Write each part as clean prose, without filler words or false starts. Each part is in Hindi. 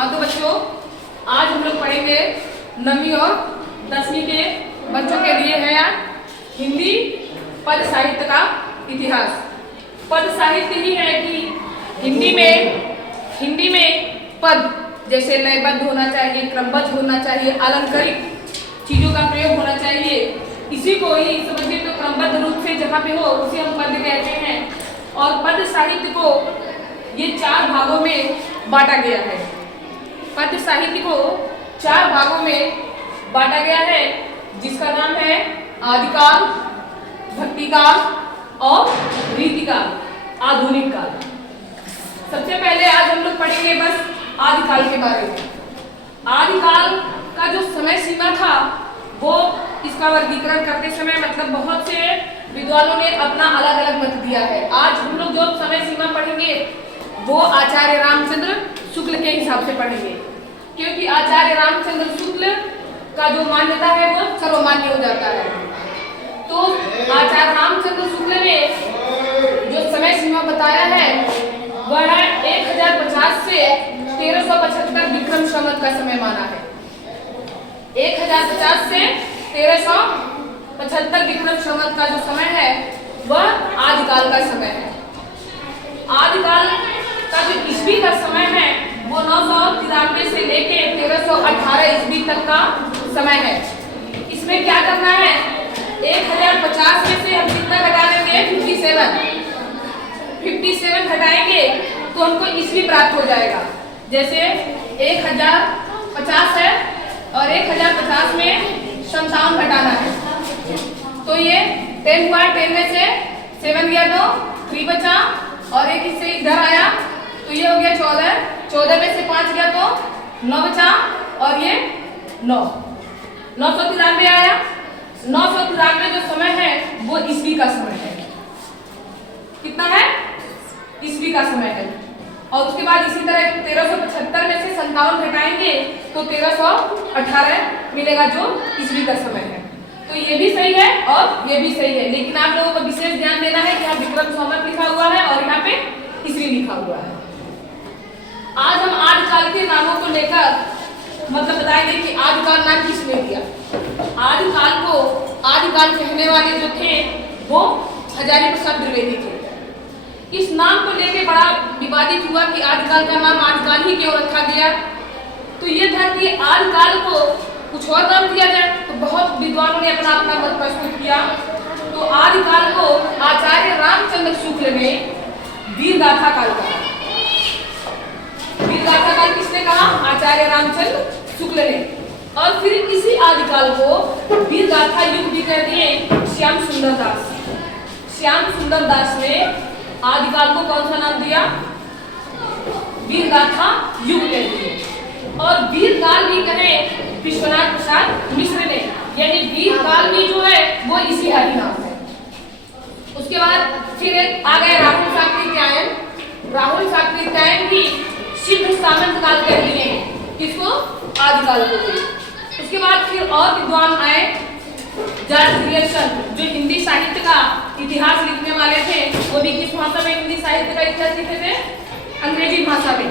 हाँ तो बच्चों, आज हम लोग पढ़ेंगे 9वीं और 10वीं के बच्चों के लिए है आज हिंदी पद साहित्य का इतिहास। पद साहित्य ही है कि हिंदी में पद जैसे लयबद्ध होना चाहिए, क्रमबद्ध होना चाहिए, अलंकारिक चीजों का प्रयोग होना चाहिए। इसी को ही समझिए तो क्रमबद्ध रूप से जहाँ पे हो उसे हम पद कहते हैं। और पद साहित्य को ये 4 भागों में बांटा गया है। पद साहित्य को 4 भागों में बांटा गया है, जिसका नाम है आदिकाल, भक्तिकाल और रीतिकाल, आधुनिक काल। सबसे पहले आज हम लोग पढ़ेंगे बस आदिकाल के बारे में। आदिकाल का जो समय सीमा था वो इसका वर्गीकरण करते समय मतलब बहुत से विद्वानों ने अपना अलग अलग मत दिया है। आज हम लोग जो समय सीमा पढ़ेंगे वो आचार्य रामचंद्र शुक्ल के हिसाब से पढ़ेंगे, क्योंकि आचार्य रामचंद्र शुक्ल का जो मान्यता है वो सर्वमान्य हो जाता है। तो आचार्य रामचंद्र शुक्ल ने जो समय सीमा बताया है वह 1050 से 1375 विक्रम संवत का समय माना है। 1050 से 1375 विक्रम संवत का जो समय है वह आदिकाल का समय है। आदिकाल का जो ईस्वी का समय है वो 993 से लेके 1318 ईस्वी तक का समय है। इसमें क्या करना है, 1050 में से हम कितना घटा देंगे, 57 घटाएंगे तो हमको ईस्वी प्राप्त हो जाएगा। जैसे 1050 है और 1050 में 57 घटाना है तो ये 10 हुआ, 10 में से 7 गया तो 3 बचा और एक इससे इधर आया तो ये हो गया 14, 14 में से 5 गया तो 9 बचा और ये 993 आया। 993 जो समय है वो ईस्वी का समय है। कितना है, ईस्वी का समय है। और उसके बाद इसी तरह 1375 में से 57 घटाएंगे तो 1318 मिलेगा जो ईस्वी का समय है। तो ये भी सही है और ये भी सही है, लेकिन आप लोगों को विशेष ध्यान देना है कि यहाँ विक्रम संवत लिखा हुआ है और यहाँ पे ईस्वी लिखा हुआ है। आज हम आदिकाल के नामों को लेकर मतलब बताएंगे कि आदिकाल नाम किसने दिया। आदिकाल कहने वाले जो थे वो हजारी प्रसाद द्विवेदी थे। इस नाम को लेके बड़ा विवादित हुआ कि आदिकाल का नाम आदिकाल ही क्यों रखा गया। तो ये था कि आदिकाल को कुछ और नाम दिया जाए, तो बहुत विद्वानों ने अपना अपना मत प्रस्तुत किया। तो आदिकाल को आचार्य रामचंद्र शुक्ल ने वीरगाथा काल कहा। वीरगाथा काल किसने कहा, आचार्य रामचंद्र शुक्ल ने। और फिर इसी आदिकाल को वीरगाथा युग भी कहते हैं श्याम सुंदर दास। श्याम सुंदर दास ने आदिकाल को कौन सा नाम दिया, वीरगाथा युग कहते हैं। और वीरकाल भी कहे विश्वनाथ प्रसाद मिश्र ने, यानी वीरकाल भी जो है वो इसी आदि नाम है। उसके बाद फिर आ गए राहुल शाक्रित्यायन। राहुल शाक्रित्यायन भी सिद्ध सामंत काल कह दिए किसको, आदिकाल को भी। उसके बाद फिर और विद्वान आए, जॉर्ज ग्रियर्सन जो हिंदी साहित्य का इतिहास लिखने वाले थे, वो भी किस भाषा में हिंदी साहित्य का इतिहास लिखे थे, अंग्रेजी भाषा में।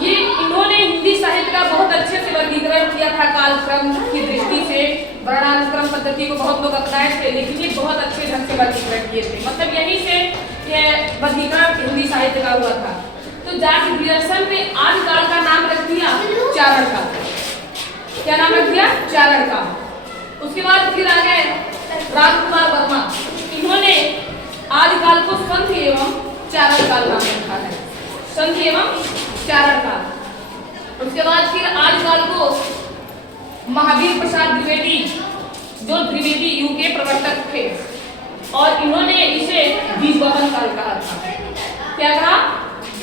ये इन्होंने हिंदी साहित्य का बहुत अच्छे से वर्गीकरण किया था, कालक्रम की दृष्टि से वर्णानुक्रम पद्धति को बहुत लोग अपनाए थे, लेकिन ये बहुत अच्छे ढंग से वर्गीकरण किए थे। मतलब यहीं से ये वर्गीकरण हिंदी साहित्य का हुआ था। तो जॉर्ज ग्रियर्सन ने आदिकाल का नाम रख दिया चारण काल। क्या नाम रख दिया, चारण काल। उसके बाद फिर आ गए राजकुमार वर्मा। इन्होंने आदिकाल को संध एवं चारण काल नाम रखा है, संध एवं चारण काल। उसके बाद फिर आदिकाल को महावीर प्रसाद द्विवेदी जो द्विवेदी युग के प्रवर्तक थे और इन्होंने इसे बीजवपन काल कहा था। क्या कहा,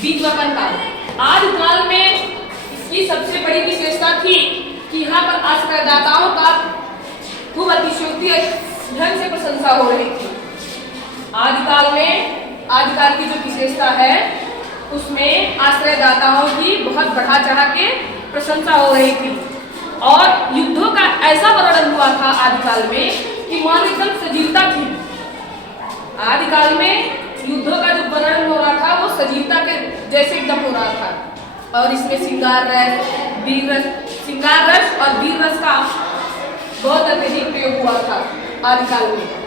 बीजवपन काल। आदिकाल में इसकी सबसे बड़ी विशेषता थी कि यहाँ पर आश्रयदाताओं का खूब अतिशयोक्ति ढंग से प्रशंसा हो रही थी। आदिकाल में आदिकाल की जो विशेषता है उसमें आश्रयदाताओं की बहुत बढ़ा चढ़ा के प्रशंसा हो रही थी और युद्धों का ऐसा वर्णन हुआ था आदिकाल में कि मानो एकदम सजीवता थी। आदिकाल में युद्धों का जो वर्णन हो रहा था वो सजीवता के जैसे एकदम हो रहा था। और इसमें श्रृंगार रस, वीर रस, श्रृंगार रस और वीर रस का बहुत अत्यधिक प्रयोग हुआ था आदिकाल में।